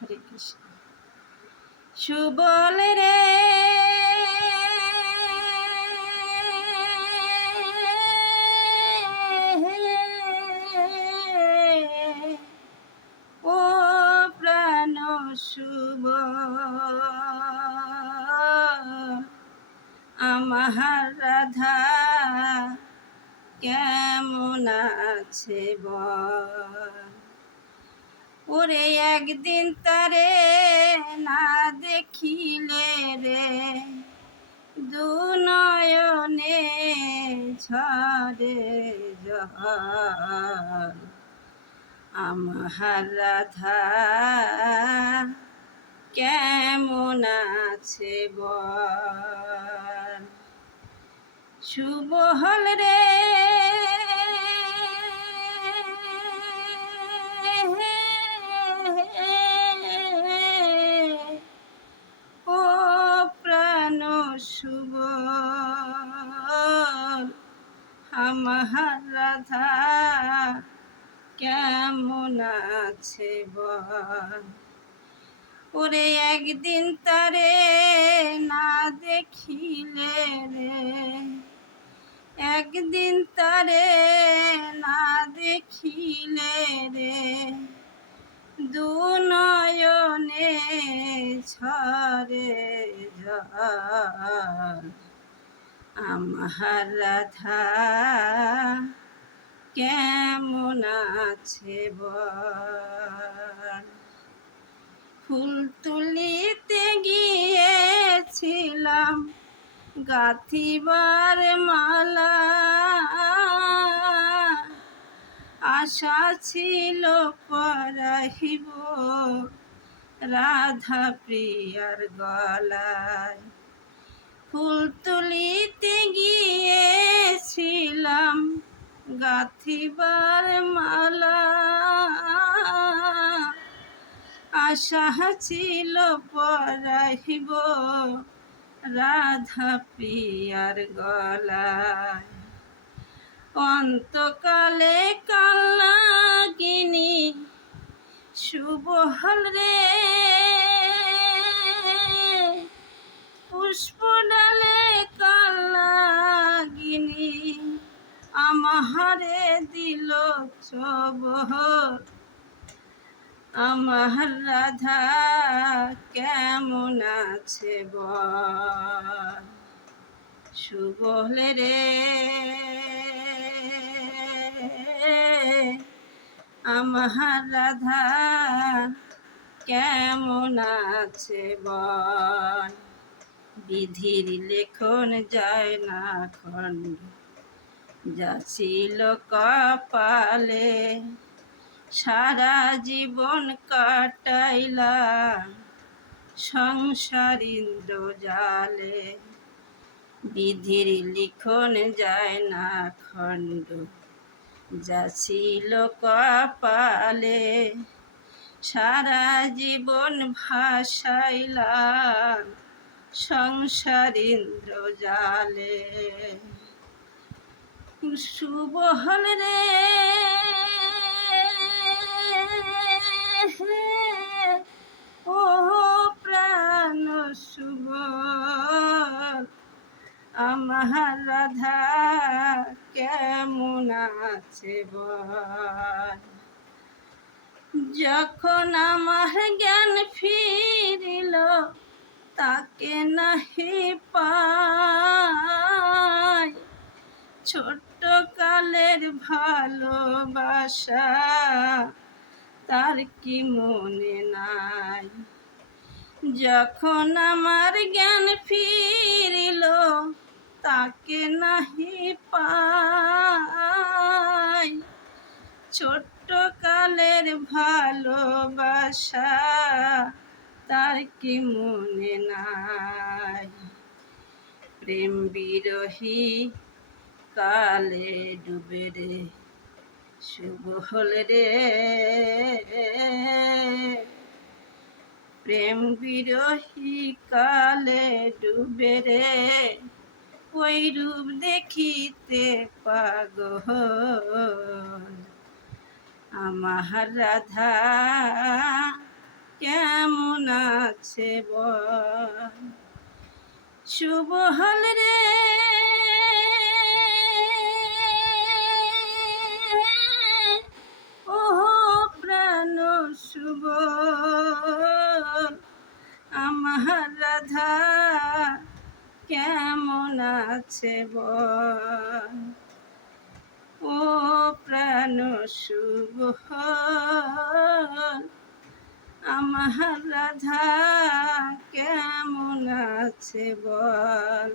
হরে কৃষ্ণ। সুবল রে। ও প্রাণ শুভ। আমার রাধা কেমন আছে বল? ওরে একদিন তারে না দেখিলে রে। দু নয়নে ঝরে আমার রাধা, কেমন আছে বল? শুভ হল রে শুভ আমার রাধা, কেমন আছে বল? ওরে একদিন তারে না দেখিলে রে, একদিন তারে না দেখিলে রে দু নয়নে জল আমার কেমন আছে ফুল তুলিতে গিয়েছিলাম গাথিবার মালা আশা ছিল পরাহিব রাধা প্রিয়ার গলায়। ফুল তুলিতে গিয়েছিলাম গাথিবার মালা। আশা ছিল পরাহিব রাধা প্রিয়ার গলায়। অন্তকালে কাল্লাগিনী শুভ হল রে। পুষ্প ডালে কাল্লাগিনী আমারে দিল চবহর আমার রাধা কেমন আছে বল। সুবলে রে। আমার রাধা কেমন আছে বল? বিধির লেখন যায় না খণ্ড যাচ্ছিল কপালে, সারা জীবন কাটাইলা সংসার ইন্দ্র জালে। বিধির লিখন যায় না খণ্ড যাছিল কপালে সারা জীবন ভাসাইলাম সংসার ইন্দ্র জালে শুভ হল রে রাধা, কেমন আছে যখন আমার জ্ঞান ফিরিল, তাকে নাহি পাই। ছোট্ট কালের ভালোবাসা, তার কি মনে নাই? যখন আমার জ্ঞান ফিরিল তাকে নাহি পাই। ছোট্ট কালের ভালোবাসা তার কি মনে নাই? প্রেম বিরহী কালে ডুবে রে, শুভ হল রে। প্রেম বিরহী কালে ডুবে রে ওই রূপ দেখিতে পাগল। আমার রাধা, কেমন আছে বল? হল রে। প্রাণ শুভ। আমার রাধা কেমন আছে বল? ও প্রাণ শুভ আমার রাধা কেমন আছে বল?